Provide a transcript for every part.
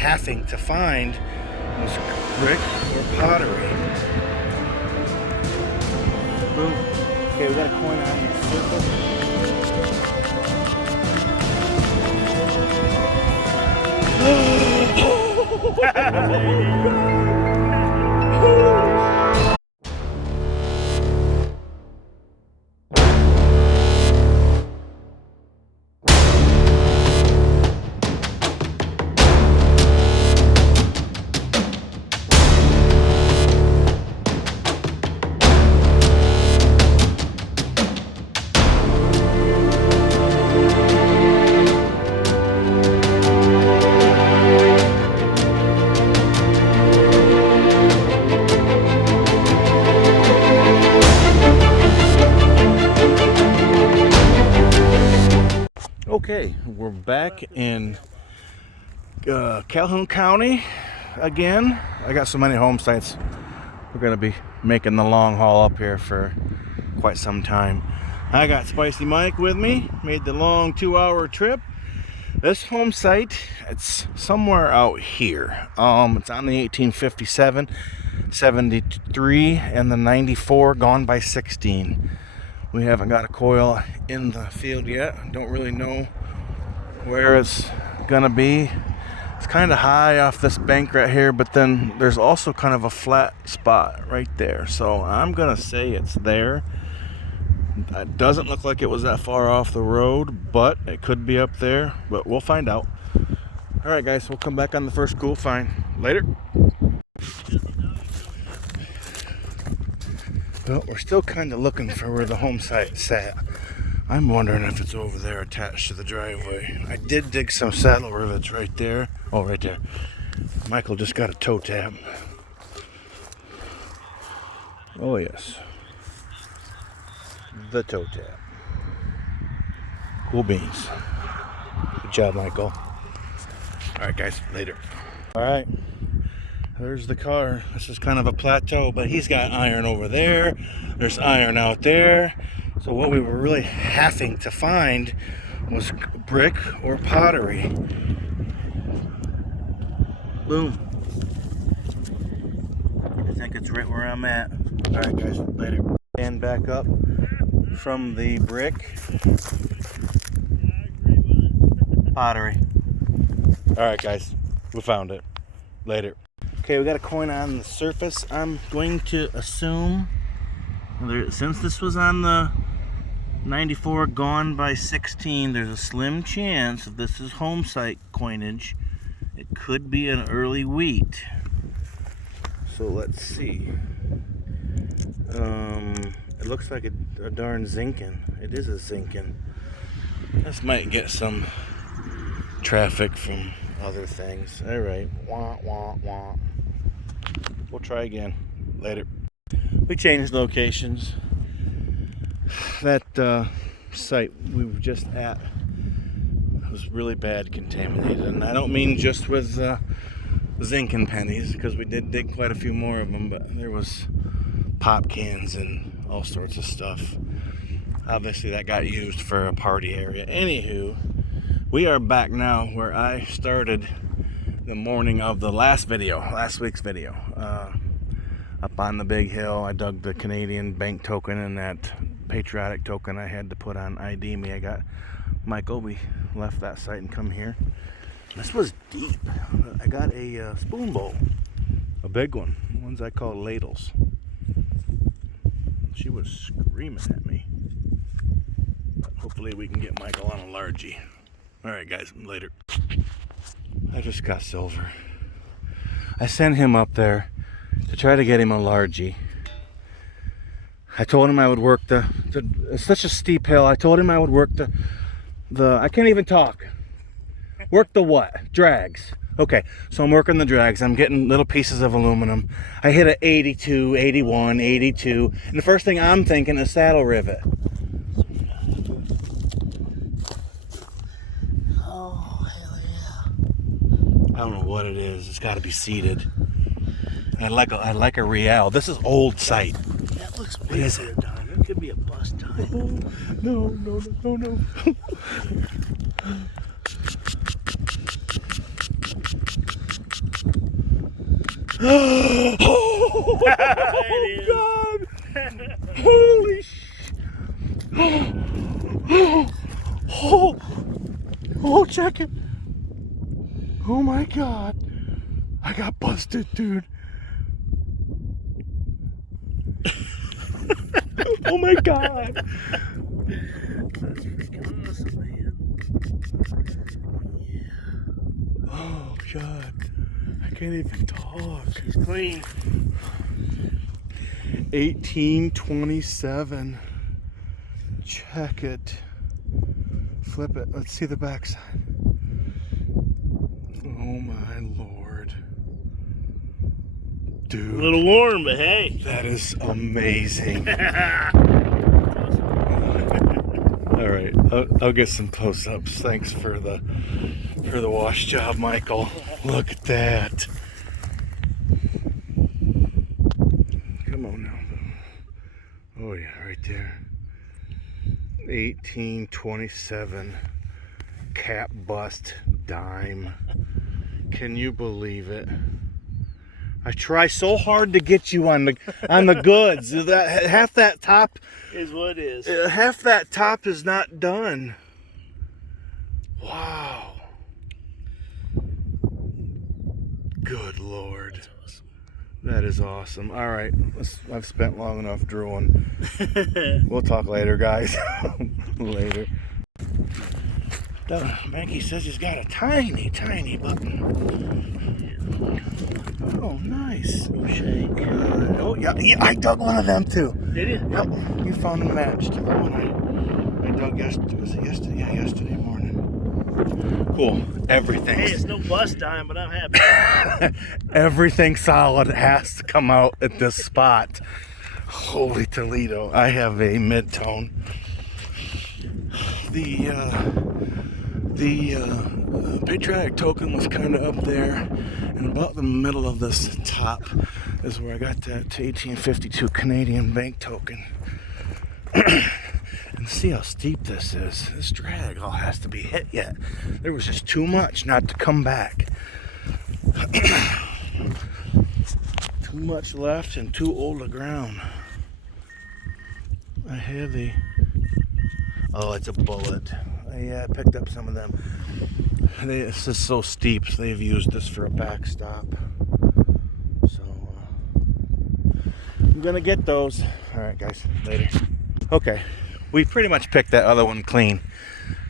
having to find was brick or pottery. Boom. Okay, we got a coin on the circle. Okay, we're back in Calhoun County again. I got so many home sites. We're going to be making the long haul up here for quite some time. I got Spicey Mike with me. Made the long 2-hour trip. This home site, it's somewhere out here. It's on the 1857, 73, and the 94 gone by 16. We haven't got a coil in the field yet. Don't really know where it's gonna be. It's kind of high off this bank right here, but then there's also kind of a flat spot right there. So I'm gonna say it's there. It doesn't look like it was that far off the road, but it could be up there, but we'll find out. All right, guys, we'll come back on the first cool find. Later. Well, we're still kind of looking for where the home site sat. I'm wondering if it's over there attached to the driveway. I did dig some saddle rivets right there. Oh, right there. Michael just got a toe tab. Oh, yes. The toe tab. Cool beans. Good job, Michael. All right, guys, later. All right. There's the car. This is kind of a plateau, but he's got iron over there. There's iron out there. So what we were really having to find was brick or pottery. Boom. I think it's right where I'm at. All right, guys, later. Stand back up from the brick. Pottery. All right, guys, we found it. Later. Okay, we got a coin on the surface. I'm going to assume, since this was on the 94 gone by 16, there's a slim chance if this is home site coinage, it could be an early wheat. So let's see. It looks like a darn zinkin. It is a zinkin. This might get some traffic from other things. All right. Wah, wah, wah. We'll try again. Later. We changed locations. That site we were just at was really bad contaminated. And I don't mean just with zinc and pennies, because we did dig quite a few more of them, but there was pop cans and all sorts of stuff. Obviously that got used for a party area. Anywho, we are back now where I started the morning of the last week's video. Up on the big hill, I dug the Canadian bank token and that patriotic token I had to put on ID me. I got Michael. We left that site and come here. This was deep. I got a spoon bowl, a big one, ones I call ladles. She was screaming at me. But hopefully we can get Michael on a largie. All right, guys, later. I just got silver. I sent him up there to try to get him a largie. I told him I would work it's such a steep hill. I told him I would work the I can't even talk. Work the what? Drags. Okay, so I'm working the drags. I'm getting little pieces of aluminum. I hit a 82, 81, 82, and the first thing I'm thinking is saddle rivet. Oh, hell yeah. I don't know what it is. It's got to be seeded. I'd like a Real. This is old site. That looks what is it? It could be a bus time. Oh, no. Oh, It God! Holy sh! Oh, check it! Oh my God! I got busted, dude. Oh my God! That's freaking awesome, man. Yeah. Oh God! I can't even talk. She's clean. 1827. Check it. Flip it. Let's see the backside. Oh my Lord. A Dude. little warm, but hey. That is amazing. All right, I'll get some close-ups. Thanks for the wash job, Michael. Look at that. Come on now. Oh yeah, right there. 1827 cap bust dime. Can you believe it? I try so hard to get you on the goods. That half that top Is what it is. half that top is not done. Wow. Good Lord. That's awesome. That is awesome. All right, I've spent long enough drooling. We'll talk later, guys. Later. Mikey says he's got a tiny, tiny button. Oh, nice. No shake. Oh, yeah, I dug one of them too. Did you? Yep, you found a match to the one I dug yesterday. Was it yesterday? Yeah, yesterday morning. Cool. Everything. Hey, it's no bust time, but I'm happy. Everything solid has to come out at this spot. Holy Toledo. I have a mid-tone. The patriotic token was kind of up there, and about the middle of this top is where I got that 1852 Canadian bank token. And see how steep this is. This drag all has to be hit yet. There was just too much not to come back. Too much left and too old to ground. I have a... Oh, it's a bullet. I picked up some of them. This is so steep, so they've used this for a backstop. So, I'm gonna get those. Alright, guys, later. Okay, we pretty much picked that other one clean.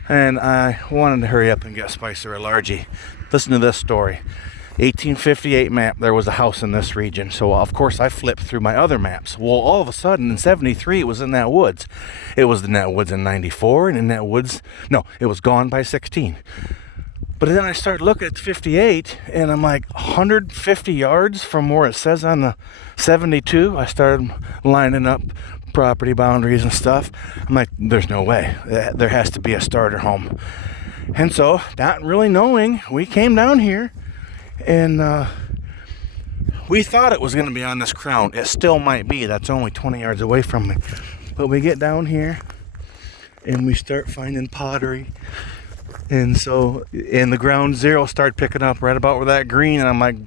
And I wanted to hurry up and get Spicer a largie. Listen to this story. 1858 map, there was a house in this region. So, of course, I flipped through my other maps. Well, all of a sudden, in 73, it was in that woods. It was in that woods in 94, and in that woods... No, it was gone by 16. But then I started looking at 58, and I'm like, 150 yards from where it says on the 72. I started lining up property boundaries and stuff. I'm like, there's no way. There has to be a starter home. And so, not really knowing, we came down here. And we thought it was going to be on this crown. It still might be. That's only 20 yards away from me. But we get down here and we start finding pottery. And so in the ground zero started picking up right about where that green. And I'm like,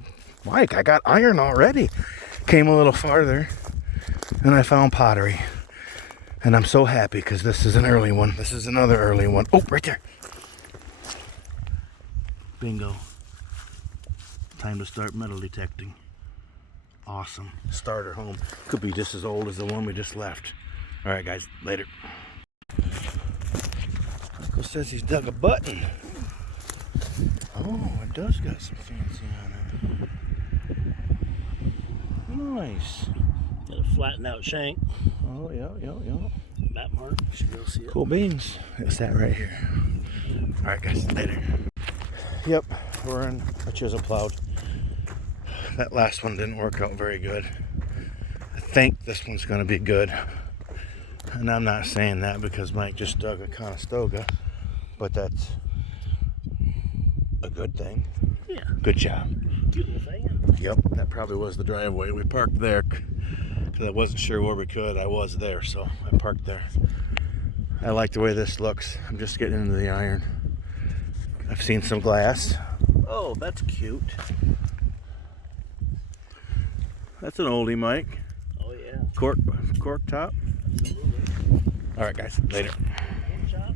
Mike, I got iron already. Came a little farther and I found pottery. And I'm so happy because this is an early one. This is another early one. Oh, right there. Bingo. Time to start metal detecting. Awesome. Starter home. Could be just as old as the one we just left. Alright guys, later. Uncle says he's dug a button. Oh, it does got some fancy on it. Nice. Got a flattened out shank. Oh, yeah. That mark. You should be able to see it. Cool beans. It's that right here. Alright guys, later. Yep, we're in a chisel plowed. That last one didn't work out very good. I think this one's going to be good. And I'm not saying that because Mike just dug a Conestoga, but that's a good thing. Yeah. Good job. Cute little thing. Yep, that probably was the driveway. We parked there because I wasn't sure where we could. I was there, so I parked there. I like the way this looks. I'm just getting into the iron. I've seen some glass. Oh, that's cute. That's an oldie, Mike. Oh yeah. Cork top. Absolutely. All right, guys. Later. Good job.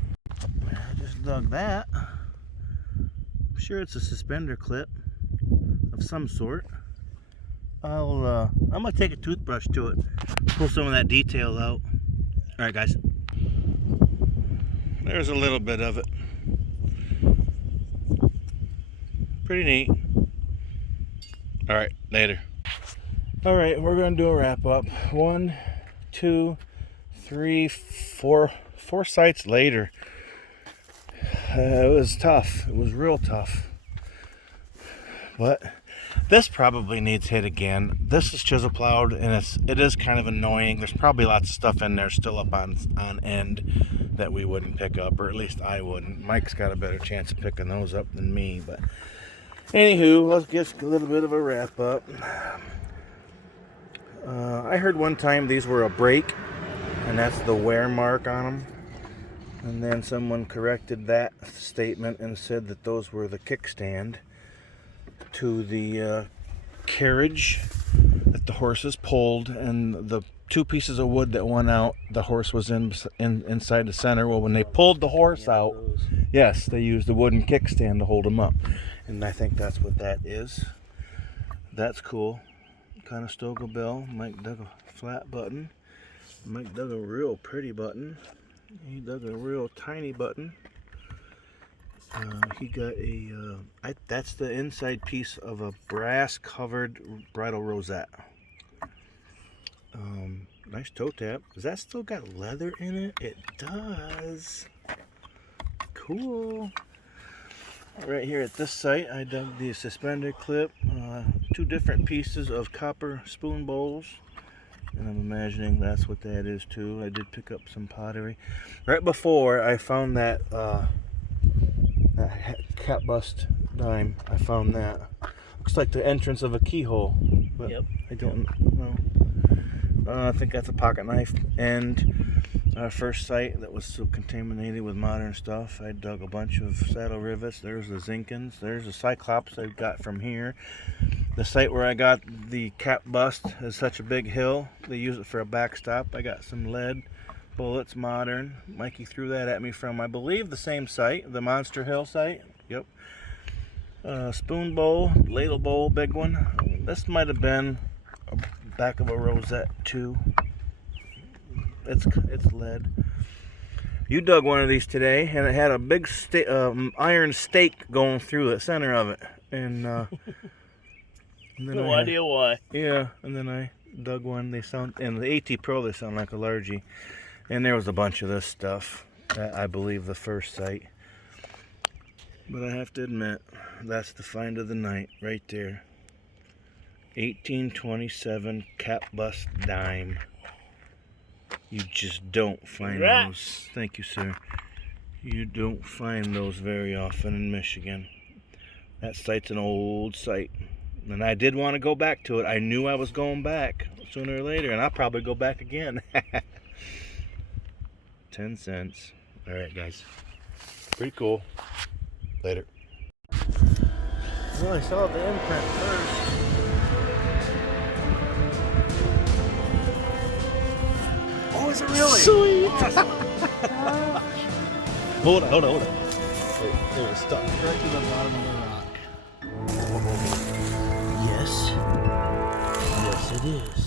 I just dug that. I'm sure it's a suspender clip of some sort. I'm gonna take a toothbrush to it, pull some of that detail out. All right, guys. There's a little bit of it. Pretty neat. All right, later. All right, we're gonna do a wrap up. 1, 2, 3, 4 sites later. It was tough. It was real tough. But this probably needs hit again. This is chisel plowed, and it is kind of annoying. There's probably lots of stuff in there still up on end that we wouldn't pick up, or at least I wouldn't. Mike's got a better chance of picking those up than me. But anywho, let's get a little bit of a wrap up. I heard one time these were a brake, and that's the wear mark on them. And then someone corrected that statement and said that those were the kickstand to the carriage that the horses pulled, and the 2 pieces of wood that went out, the horse was inside the center. Well, when they pulled the horse out, yes, they used the wooden kickstand to hold him up, and I think that's what that is. That's cool. Conestoga bell. Mike dug a flat button. Mike dug a real pretty button. He dug a real tiny button. He got that's the inside piece of a brass covered bridle rosette. Nice toe tap. Does that still got leather in it? It does. Cool. Right here at this site, I dug the suspender clip, 2 different pieces of copper spoon bowls. And I'm imagining that's what that is too. I did pick up some pottery. Right before I found that cat bust dime, I found that. Looks like the entrance of a keyhole, but yep. I don't know. I think that's a pocket knife. And our first site that was so contaminated with modern stuff, I dug a bunch of saddle rivets. There's the Zinkins. There's a Cyclops I got from here. The site where I got the cap bust is such a big hill. They use it for a backstop. I got some lead bullets, modern. Mikey threw that at me from, I believe, the same site, the Monster Hill site. Yep. Spoon bowl, ladle bowl, big one. This might have been a back of a rosette too. It's lead. You dug one of these today, and it had a big iron stake going through the center of it, and then no idea why. Yeah, and then I dug one. They sound, and the AT Pro, they sound like a largie. And there was a bunch of this stuff at, I believe, the first site. But I have to admit, that's the find of the night right there. 1827 cap bust dime. You just don't find those. Thank you, sir. You don't find those very often in Michigan. That site's an old site. And I did want to go back to it. I knew I was going back sooner or later, and I'll probably go back again. 10 cents. All right, guys. Pretty cool. Later. Well, I saw the imprint first. Oh, is it really? Sweet! Awesome. Hold on. It was stuck right to the bottom of the rock. Yes. Yes, it is.